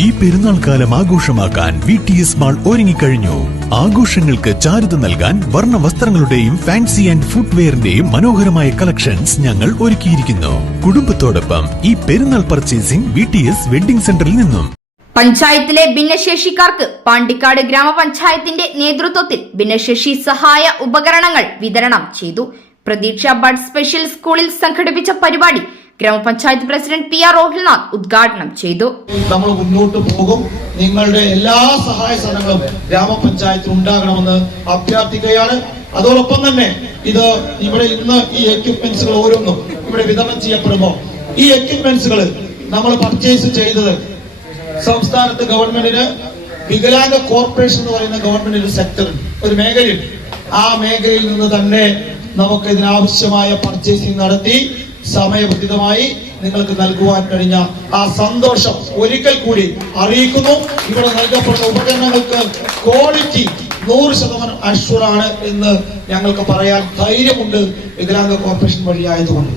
ഈ പെരുന്നാൾ കാലം ആഘോഷമാക്കാൻ VTS മാൾ ഒരുങ്ങിക്കഴിഞ്ഞു. ആഘോഷങ്ങൾക്ക് ചാരുത നൽകാൻ വർണ്ണ വസ്ത്രങ്ങളുടെയും ഫാൻസി ആൻഡ് ഫുട്വെയറിന്റെയും മനോഹരമായ കളക്ഷൻസ് ഞങ്ങൾ ഒരുക്കിയിരിക്കുന്നു. കുടുംബത്തോടൊപ്പം ഈ പെരുന്നാൾ പർച്ചേസിംഗ് VTS വെഡിംഗ് സെന്ററിൽ നിന്നും. പഞ്ചായത്തിലെ ഭിന്നശേഷിക്കാർക്ക് പാണ്ടിക്കാട് ഗ്രാമപഞ്ചായത്തിന്റെ നേതൃത്വത്തിൽ ഭിന്നശേഷി സഹായ ഉപകരണങ്ങൾ വിതരണം ചെയ്തു. പ്രതീക്ഷ ബഡ് സ്പെഷ്യൽ സ്കൂളിൽ സംഘടിപ്പിച്ച പരിപാടി ഗ്രാമപഞ്ചായത്ത് പ്രസിഡന്റ് PR റോഹിൽനാഥ് ഉദ്ഘാടനം ചെയ്തു. നമ്മൾ മുന്നോട്ട് പോകും. നിങ്ങളുടെ എല്ലാ സഹായ സഹകരണങ്ങളും ഗ്രാമപഞ്ചായത്തിൽ ഉണ്ടാകണമെന്ന് അഭ്യർത്ഥിക്കുകയാണ്. അതോടൊപ്പം തന്നെ ഇത് ഇവിടെ ഇന്ന് ഈ എക്യുപ്മെന്റ്സുകൾ ഓരോന്നും ഇവിടെ വിതരണം ചെയ്യപ്പെടുമ്പോൾ ഈ എക്യുപ്മെന്റ്സുകൾ നമ്മൾ പർച്ചേസ് ചെയ്തത് സംസ്ഥാനത്ത് ഗവൺമെന്റിന് വികലാംഗ കോർപ്പറേഷൻ എന്ന് പറയുന്ന ഗവൺമെന്റിന്റെ സെക്ടർ ഒരു മേഖലയുണ്ട്. ആ മേഖലയിൽ നിന്ന് തന്നെ നമുക്ക് ഇതിനാവശ്യമായ പർച്ചേസിംഗ് നടത്തി സമയബന്ധിതമായി നിങ്ങൾക്ക് നൽകുവാൻ കഴിഞ്ഞ ആ സന്തോഷം ഒരിക്കൽ കൂടി അറിയിക്കുന്നു. ഇവിടെ നൽകപ്പെടുന്ന ഉപകരണങ്ങൾക്ക് ക്വാളിറ്റി 100% അഷ്വറാണ് എന്ന് ഞങ്ങൾക്ക് പറയാൻ ധൈര്യമുണ്ട്, വികലാംഗ കോർപ്പറേഷൻ വഴിയായതുകൊണ്ട്.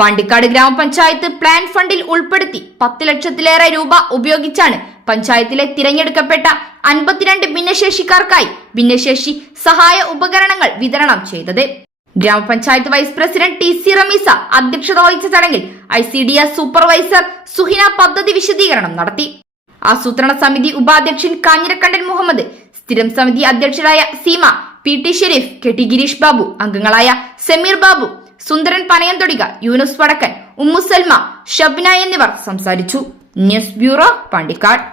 പാണ്ടിക്കാട് ഗ്രാമപഞ്ചായത്ത് പ്ലാൻ ഫണ്ടിൽ ഉൾപ്പെടുത്തി 10 ലക്ഷത്തിലേറെ രൂപ ഉപയോഗിച്ചാണ് പഞ്ചായത്തിലെ തിരഞ്ഞെടുക്കപ്പെട്ട 52 ഭിന്നശേഷിക്കാർക്കായി ഭിന്നശേഷി സഹായ ഉപകരണങ്ങൾ വിതരണം ചെയ്തത്. ഗ്രാമപഞ്ചായത്ത് വൈസ് പ്രസിഡന്റ് TC റമീസ അധ്യക്ഷത വഹിച്ച ചടങ്ങിൽ ICDS സൂപ്പർവൈസർ സുഹിന പദ്ധതി വിശദീകരണം നടത്തി. ആസൂത്രണ സമിതി ഉപാധ്യക്ഷൻ കാഞ്ഞിരക്കണ്ടൻ മുഹമ്മദ്, സ്ഥിരം സമിതി അധ്യക്ഷരായ സീമ, PT ഷെരീഫ്, KT ഗിരീഷ് ബാബു, അംഗങ്ങളായ സമീർ ബാബു, സുന്ദരൻ പനയന്തൊടിക, യൂനുസ് വടക്കൻ, ഉമ്മു സൽമ, ഷബ്ന എന്നിവർ സംസാരിച്ചു. News bureau, Pandikkad.